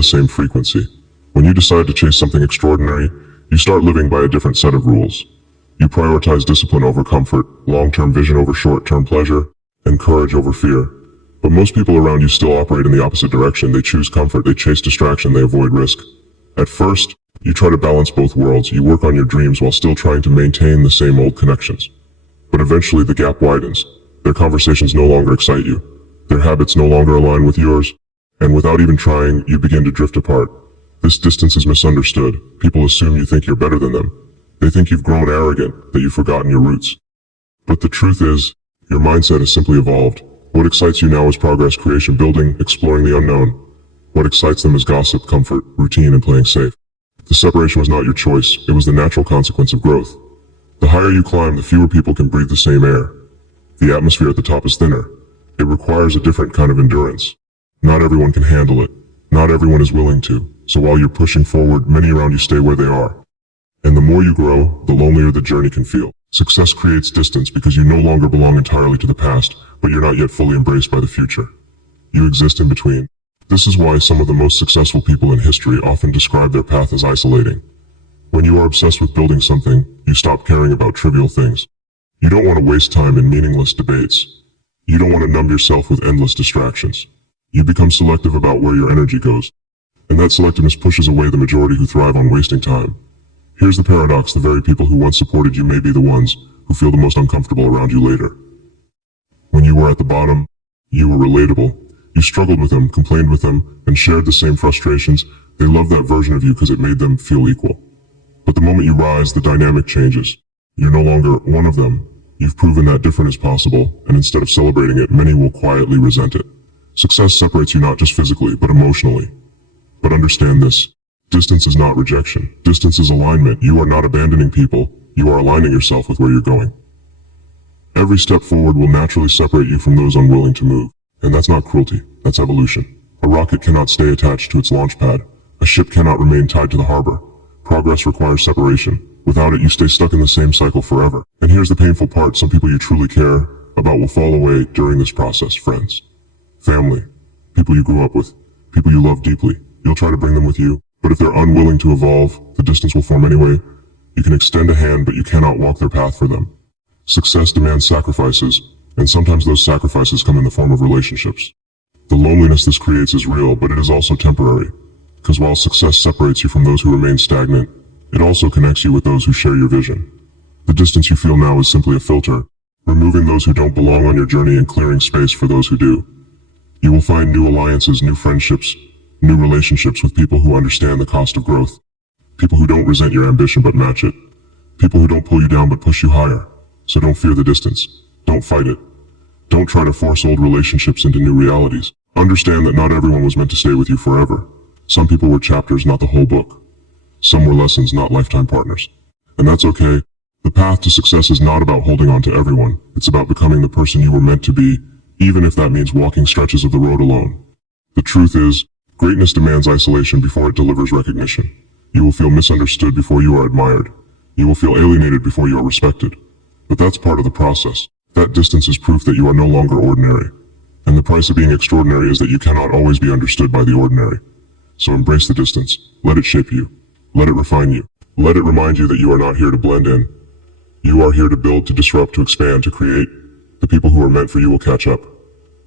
the same frequency. When you decide to chase something extraordinary, you start living by a different set of rules. You prioritize discipline over comfort, long-term vision over short-term pleasure, and courage over fear. But most people around you still operate in the opposite direction. They choose comfort, they chase distraction, they avoid risk. At first, you try to balance both worlds. You work on your dreams while still trying to maintain the same old connections. But eventually the gap widens. Their conversations no longer excite you. Their habits no longer align with yours. And without even trying, you begin to drift apart. This distance is misunderstood. People assume you think you're better than them. They think you've grown arrogant, that you've forgotten your roots. But the truth is, your mindset has simply evolved. What excites you now is progress, creation, building, exploring the unknown. What excites them is gossip, comfort, routine, and playing safe. The separation was not your choice. It was the natural consequence of growth. The higher you climb, the fewer people can breathe the same air. The atmosphere at the top is thinner. It requires a different kind of endurance. Not everyone can handle it. Not everyone is willing to. So while you're pushing forward, many around you stay where they are. And the more you grow, the lonelier the journey can feel. Success creates distance because you no longer belong entirely to the past, but you're not yet fully embraced by the future. You exist in between. This is why some of the most successful people in history often describe their path as isolating. When you are obsessed with building something, you stop caring about trivial things. You don't want to waste time in meaningless debates. You don't want to numb yourself with endless distractions. You become selective about where your energy goes. And that selectiveness pushes away the majority who thrive on wasting time. Here's the paradox: the very people who once supported you may be the ones who feel the most uncomfortable around you later. When you were at the bottom, you were relatable. You struggled with them, complained with them, and shared the same frustrations. They loved that version of you because it made them feel equal. But the moment you rise, the dynamic changes. You're no longer one of them. You've proven that different is possible, and instead of celebrating it, many will quietly resent it. Success separates you not just physically, but emotionally. But understand this. Distance is not rejection. Distance is alignment. You are not abandoning people. You are aligning yourself with where you're going. Every step forward will naturally separate you from those unwilling to move. And that's not cruelty. That's evolution. A rocket cannot stay attached to its launch pad. A ship cannot remain tied to the harbor. Progress requires separation. Without it, you stay stuck in the same cycle forever. And here's the painful part. Some people you truly care about will fall away during this process. Friends, family, people you grew up with, people you love deeply. You'll try to bring them with you. But if they're unwilling to evolve, the distance will form anyway. You can extend a hand, but you cannot walk their path for them. Success demands sacrifices, and sometimes those sacrifices come in the form of relationships. The loneliness this creates is real, but it is also temporary. Because while success separates you from those who remain stagnant, it also connects you with those who share your vision. The distance you feel now is simply a filter, removing those who don't belong on your journey and clearing space for those who do. You will find new alliances, new friendships, new relationships with people who understand the cost of growth. People who don't resent your ambition but match it. People who don't pull you down but push you higher. So don't fear the distance. Don't fight it. Don't try to force old relationships into new realities. Understand that not everyone was meant to stay with you forever. Some people were chapters, not the whole book. Some were lessons, not lifetime partners. And that's okay. The path to success is not about holding on to everyone. It's about becoming the person you were meant to be, even if that means walking stretches of the road alone. The truth is, greatness demands isolation before it delivers recognition. You will feel misunderstood before you are admired. You will feel alienated before you are respected. But that's part of the process. That distance is proof that you are no longer ordinary. And the price of being extraordinary is that you cannot always be understood by the ordinary. So embrace the distance. Let it shape you. Let it refine you. Let it remind you that you are not here to blend in. You are here to build, to disrupt, to expand, to create. The people who are meant for you will catch up.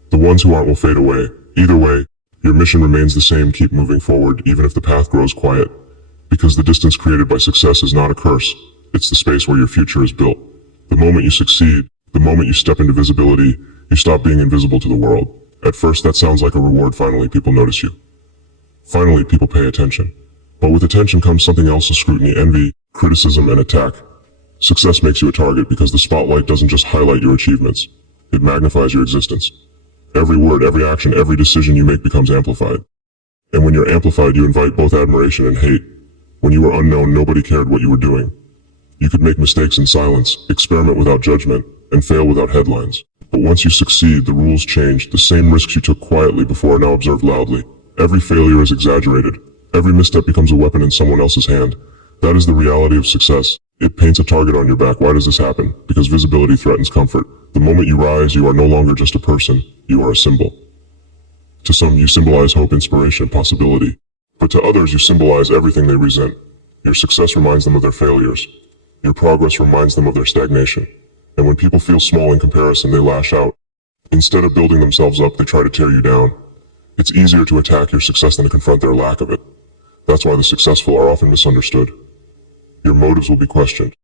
The ones who aren't will fade away. Either way, your mission remains the same. Keep moving forward, even if the path grows quiet. Because the distance created by success is not a curse. It's the space where your future is built. The moment you succeed, the moment you step into visibility, you stop being invisible to the world. At first, that sounds like a reward. Finally, people notice you. Finally, people pay attention. But with attention comes something else: a scrutiny, envy, criticism, and attack. Success makes you a target because the spotlight doesn't just highlight your achievements. It magnifies your existence. Every word, every action, every decision you make becomes amplified. And when you're amplified, you invite both admiration and hate. When you were unknown, nobody cared what you were doing. You could make mistakes in silence, experiment without judgment, and fail without headlines. But once you succeed, the rules change. The same risks you took quietly before are now observed loudly. Every failure is exaggerated. Every misstep becomes a weapon in someone else's hand. That is the reality of success. It paints a target on your back. Why does this happen? Because visibility threatens comfort. The moment you rise, you are no longer just a person. You are a symbol. To some, you symbolize hope, inspiration, possibility. But to others, you symbolize everything they resent. Your success reminds them of their failures. Your progress reminds them of their stagnation. And when people feel small in comparison, they lash out. Instead of building themselves up, they try to tear you down. It's easier to attack your success than to confront their lack of it. That's why the successful are often misunderstood. Your motives will be questioned.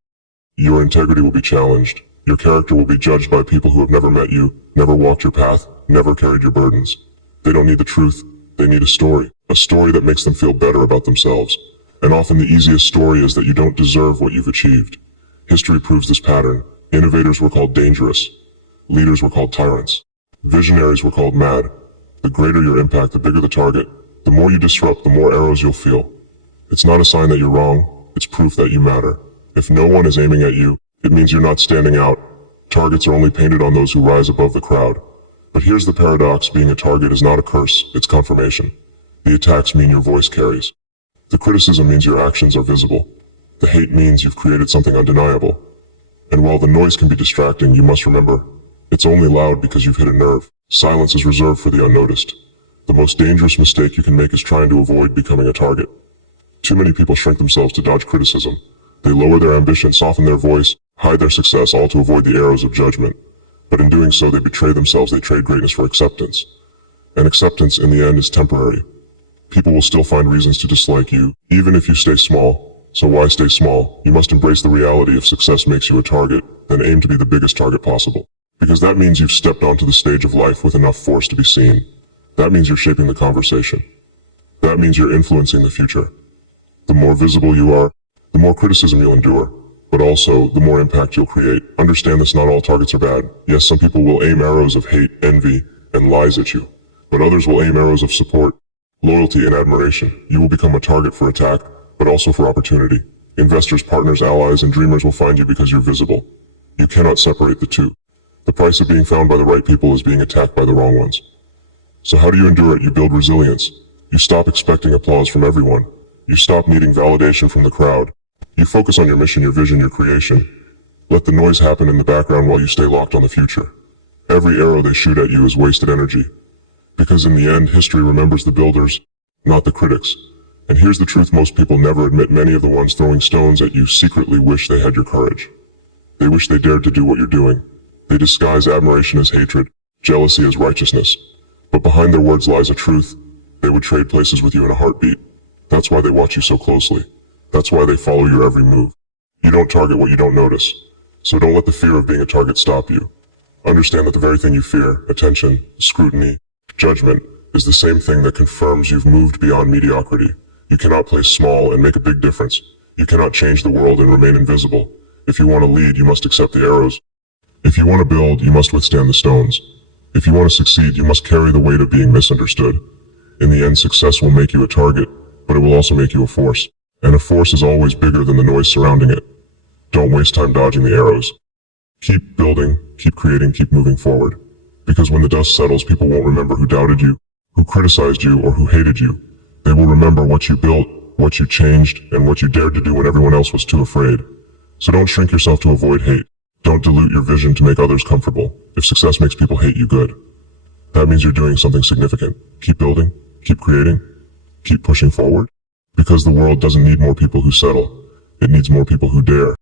Your integrity will be challenged. Your character will be judged by people who have never met you, never walked your path, never carried your burdens. They don't need the truth. They need a story that makes them feel better about themselves. And often the easiest story is that you don't deserve what you've achieved. History proves this pattern. Innovators were called dangerous. Leaders were called tyrants. Visionaries were called mad. The greater your impact, the bigger the target. The more you disrupt, the more arrows you'll feel. It's not a sign that you're wrong. It's proof that you matter. If no one is aiming at you, it means you're not standing out. Targets are only painted on those who rise above the crowd. But here's the paradox. Being a target is not a curse. It's confirmation. The attacks mean your voice carries. The criticism means your actions are visible. The hate means you've created something undeniable. And while the noise can be distracting, you must remember, it's only loud because you've hit a nerve. Silence is reserved for the unnoticed. The most dangerous mistake you can make is trying to avoid becoming a target. Too many people shrink themselves to dodge criticism. They lower their ambition, soften their voice, hide their success, all to avoid the arrows of judgment. But in doing so, they betray themselves. They trade greatness for acceptance. And acceptance, in the end, is temporary. People will still find reasons to dislike you, even if you stay small. So why stay small? You must embrace the reality. If success makes you a target, then aim to be the biggest target possible. Because that means you've stepped onto the stage of life with enough force to be seen. That means you're shaping the conversation. That means you're influencing the future. The more visible you are, the more criticism you'll endure, but also the more impact you'll create. Understand this, not all targets are bad. Yes, some people will aim arrows of hate, envy, and lies at you, but others will aim arrows of support, loyalty, and admiration. You will become a target for attack, but also for opportunity. Investors, partners, allies, and dreamers will find you because you're visible. You cannot separate the two. The price of being found by the right people is being attacked by the wrong ones. So how do you endure it? You build resilience. You stop expecting applause from everyone. You stop needing validation from the crowd. You focus on your mission, your vision, your creation. Let the noise happen in the background while you stay locked on the future. Every arrow they shoot at you is wasted energy. Because in the end, history remembers the builders, not the critics. And here's the truth most people never admit. Many of the ones throwing stones at you secretly wish they had your courage. They wish they dared to do what you're doing. They disguise admiration as hatred, jealousy as righteousness. But behind their words lies a truth. They would trade places with you in a heartbeat. That's why they watch you so closely. That's why they follow your every move. You don't target what you don't notice. So don't let the fear of being a target stop you. Understand that the very thing you fear, attention, scrutiny, judgment, is the same thing that confirms you've moved beyond mediocrity. You cannot play small and make a big difference. You cannot change the world and remain invisible. If you want to lead, you must accept the arrows. If you want to build, you must withstand the stones. If you want to succeed, you must carry the weight of being misunderstood. In the end, success will make you a target, but it will also make you a force. And a force is always bigger than the noise surrounding it. Don't waste time dodging the arrows. Keep building, keep creating, keep moving forward. Because when the dust settles, people won't remember who doubted you, who criticized you, or who hated you. They will remember what you built, what you changed, and what you dared to do when everyone else was too afraid. So don't shrink yourself to avoid hate. Don't dilute your vision to make others comfortable. If success makes people hate you, good. That means you're doing something significant. Keep building, keep creating, keep pushing forward. Because the world doesn't need more people who settle. It needs more people who dare.